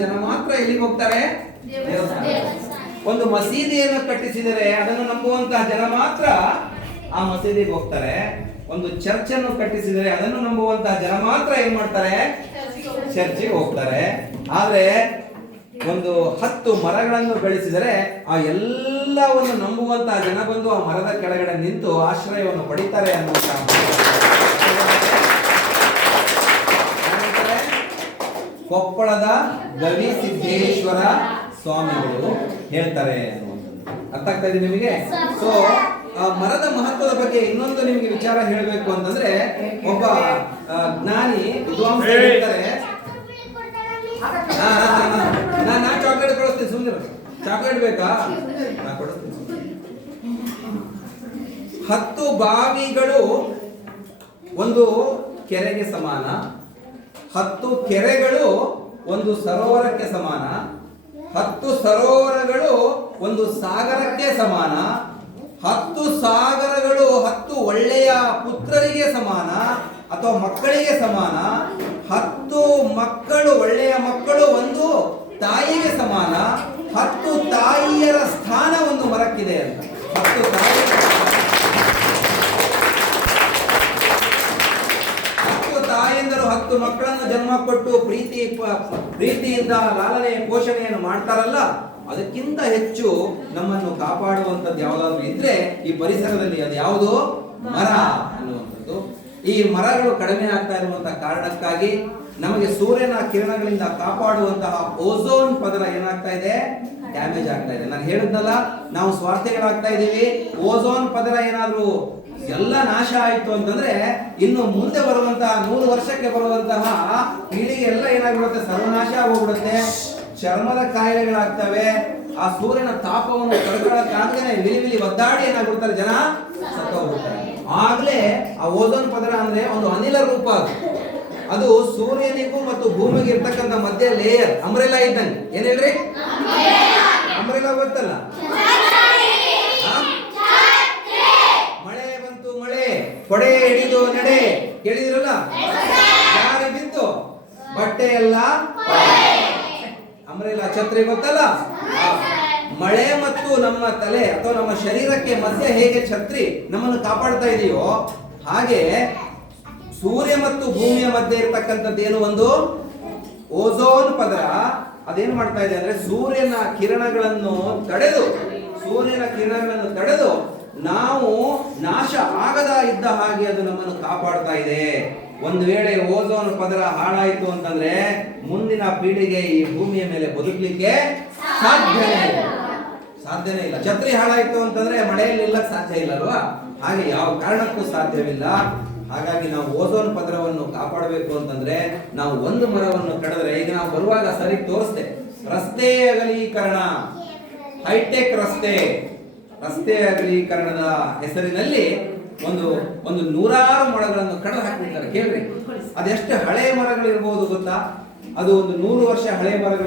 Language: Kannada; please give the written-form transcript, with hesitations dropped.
ಜನ ಮಾತ್ರ ಎಲ್ಲಿಗೆ ಹೋಗ್ತಾರೆ? ಒಂದು ಮಸೀದಿಯನ್ನು ಕಟ್ಟಿಸಿದರೆ ಅದನ್ನು ನಂಬುವಂತಹ ಜನ ಮಾತ್ರ ಆ ಮಸೀದಿಗೆ ಹೋಗ್ತಾರೆ. ಒಂದು ಚರ್ಚ್ ಅನ್ನು ಕಟ್ಟಿಸಿದರೆ ಅದನ್ನು ನಂಬುವಂತಹ ಜನ ಮಾತ್ರ ಏನ್ ಮಾಡ್ತಾರೆ? ಚರ್ಚಿಗೆ ಹೋಗ್ತಾರೆ. ಆದ್ರೆ ಒಂದು 10 ಮರಗಳನ್ನು ಬೆಳೆಸಿದರೆ ಆ ಎಲ್ಲವನ್ನು ನಂಬುವಂತಹ ಜನ ಬಂದು ಆ ಮರದ ಕೆಳಗಡೆ ನಿಂತು ಆಶ್ರಯವನ್ನು ಪಡಿತಾರೆ ಅನ್ನುವಂತಹ ಕೊಪ್ಪಳದ ಗವಿಸಿದ್ದೇಶ್ವರ ಸ್ವಾಮಿಗಳು ಹೇಳ್ತಾರೆ ಅನ್ನುವಂಥದ್ದು. ಅರ್ಥ ಆಗ್ತಾ ಇದೆ ನಿಮಗೆ? ಸೊ ಆ ಮರದ ಮಹತ್ವದ ಬಗ್ಗೆ ಇನ್ನೊಂದು ನಿಮಗೆ ವಿಚಾರ ಹೇಳಬೇಕು ಅಂತಂದ್ರೆ, ಒಬ್ಬ ಜ್ಞಾನಿ ವಿದ್ವಾಂಸ ಹೇಳ್ತಾರೆ, ನಾ ಚಾಕ್ಲೇಟ್ ಕೊಡಿಸ್ತೀನಿ, ಸುಮ್ಮನೆ ಚಾಕ್ಲೇಟ್ ಬೇಕಾ? ನಾ ಕೊಡಿಸ್ತೀನಿ. 10 ಬಾವಿಗಳು ಒಂದು ಕೆರೆಗೆ ಸಮಾನ, 10 ಕೆರೆಗಳು ಒಂದು ಸರೋವರಕ್ಕೆ ಸಮಾನ, 10 ಸರೋವರಗಳು ಒಂದು ಸಾಗರಕ್ಕೆ ಸಮಾನ, 10 ಸಾಗರಗಳು 10 ಒಳ್ಳೆಯ ಪುತ್ರರಿಗೆ ಸಮಾನ ಅಥವಾ ಮಕ್ಕಳಿಗೆ ಸಮಾನ, 10 ಮಕ್ಕಳು ಒಳ್ಳೆಯ ಮಕ್ಕಳು ಒಂದು ತಾಯಿಗೆ ಸಮಾನ, 10 ತಾಯಿಯರ ಸ್ಥಾನ ಒಂದು ಮರಕ್ಕಿದೆ ಅಂತ. 10 ತಾಯಿಯಂದರು 10 ಮಕ್ಕಳನ್ನು ಜನ್ಮ ಕೊಟ್ಟು ಪ್ರೀತಿಯಿಂದ ಲಾಲನೆ ಪೋಷಣೆಯನ್ನು ಮಾಡ್ತಾರಲ್ಲ, ಅದಕ್ಕಿಂತ ಹೆಚ್ಚು ನಮ್ಮನ್ನು ಕಾಪಾಡುವಂಥದ್ದು ಯಾವುದಾದ್ರೂ ಇದ್ರೆ ಈ ಪರಿಸರದಲ್ಲಿ ಅದು ಯಾವುದು? ಮರ ಅನ್ನುವಂಥದ್ದು. ಈ ಮರಗಳು ಕಡಿಮೆ ಆಗ್ತಾ ಇರುವಂತಹ ಕಾರಣಕ್ಕಾಗಿ ನಮಗೆ ಸೂರ್ಯನ ಕಿರಣಗಳಿಂದ ಕಾಪಾಡುವಂತಹ ಓಝೋನ್ ಪದರ ಏನಾಗ್ತಾ ಇದೆ? ಡ್ಯಾಮೇಜ್ ಆಗ್ತಾ ಇದೆ. ನಾನು ಹೇಳಿದ್ನಲ್ಲ, ನಾವು ಸ್ವಾರ್ಥಿಗಳಾಗ್ತಾ ಇದ್ದೀವಿ. ಓಝೋನ್ ಪದರ ಏನಾದ್ರೂ ಎಲ್ಲ ನಾಶ ಆಯ್ತು ಅಂತಂದ್ರೆ ಇನ್ನು ಮುಂದೆ ಬರುವಂತಹ 100 ವರ್ಷಕ್ಕೆ ಬರುವಂತಹ ಪೀಳಿಗೆ ಎಲ್ಲ ಏನಾಗ್ಬಿಡುತ್ತೆ? ಸರ್ವನಾಶ ಆಗೋಗ್ಬಿಡುತ್ತೆ. ಚರ್ಮದ ಕಾಯಿಲೆಗಳಾಗ್ತವೆ. ಆ ಸೂರ್ಯನ ತಾಪವನ್ನು ತಡೆಕೊಳ್ಳಕ್ಕಾಗದೆ ವಿಲಿ ಒದ್ದಾಡಿ ಏನಾಗ್ಬಿಡ್ತಾರೆ? ಜನ ಸತ್ತೋಗ್ಬಿಡ್ತಾರೆ. ಆಗ್ಲೇ ಆ ಓಝೋನ್ ಪದರ ಅಂದ್ರೆ ಒಂದು ಅನಿಲ ರೂಪ. ಅದು ಸೂರ್ಯನಿಗೂ ಮತ್ತು ಭೂಮಿಗೆ ಇರ್ತಕ್ಕಂಥ ಮಧ್ಯ ಲೇಯರ್, ಅಂಬ್ರೆಲಾ ಇದ್ದಂಗೆ. ಏನ್ ಹೇಳ್ರಿ? ಅಂಬ್ರೆಲಾ ಗೊತ್ತಲ್ಲ? ಮಳೆ ಬಂತು, ಮಳೆ ಕೊಡೆ ಹಿಡಿದು ನಡೆ, ಕೇಳಿದಿರಲ್ಲ? ಯಾರು ಬಿತ್ತು ಬಟ್ಟೆ ಎಲ್ಲ ಅಂಬ್ರೆಲಾ, ಛತ್ರಿ ಗೊತ್ತಲ್ಲ? ಮಳೆ ಮತ್ತು ನಮ್ಮ ತಲೆ ಅಥವಾ ನಮ್ಮ ಶರೀರಕ್ಕೆ ಮಧ್ಯೆ ಹೇಗೆ ಛತ್ರಿ ನಮ್ಮನ್ನು ಕಾಪಾಡ್ತಾ ಇದೆಯೋ, ಹಾಗೆ ಸೂರ್ಯ ಮತ್ತು ಭೂಮಿಯ ಮಧ್ಯೆ ಇರತಕ್ಕಂಥದ್ದು ಏನು? ಒಂದು ಓಝೋನ್ ಪದರ. ಅದೇನು ಮಾಡ್ತಾ ಇದೆ ಅಂದ್ರೆ ಸೂರ್ಯನ ಕಿರಣಗಳನ್ನು ತಡೆದು ನಾವು ನಾಶ ಆಗದ ಇದ್ದ ಹಾಗೆ ಅದು ನಮ್ಮನ್ನು ಕಾಪಾಡ್ತಾ ಇದೆ. ಒಂದು ವೇಳೆ ಓಝೋನ್ ಪದರ ಹಾಳಾಯಿತು ಅಂತಂದ್ರೆ ಮುಂದಿನ ಪೀಳಿಗೆ ಈ ಭೂಮಿಯ ಮೇಲೆ ಬದುಕಲಿಕ್ಕೆ ಸಾಧ್ಯನೇ ಇಲ್ಲ. ಛತ್ರಿ ಹಾಳಾಯಿತು ಅಂತಂದ್ರೆ ಮಳೆಯಲ್ಲಿ ನಿಲ್ಲಕ್ಕೆ ಸಾಧ್ಯ ಇಲ್ಲ ಅಲ್ವಾ? ಹಾಗೆ ಯಾವ ಕಾರಣಕ್ಕೂ ಸಾಧ್ಯವಿಲ್ಲ. ಹಾಗಾಗಿ ನಾವು ಓಝೋನ್ ಪದರವನ್ನು ಕಾಪಾಡಬೇಕು ಅಂತಂದ್ರೆ ನಾವು ಒಂದು ಮರವನ್ನು ಕಡಿದ್ರೆ, ಈಗ ನಾವು ಬರುವಾಗ ಸರಿ ತೋರಿಸ್ದೆ, ರಸ್ತೆ ಅಗಲೀಕರಣ, ಹೈಟೆಕ್ ರಸ್ತೆ ಅಗಲೀಕರಣದ ಹೆಸರಿನಲ್ಲಿ ಒಂದು 100 ಮರಗಳನ್ನು ಕಡಿದು ಹಾಕಿಬಿಡ್ತಾರೆ. ಕೇಳ್ರಿ, ಅದೆಷ್ಟು ಹಳೆ ಮರಗಳು ಇರಬಹುದು ಗೊತ್ತಾ? ಅದು ಒಂದು 100 ವರ್ಷ ಹಳೆ ಮರಗಳು.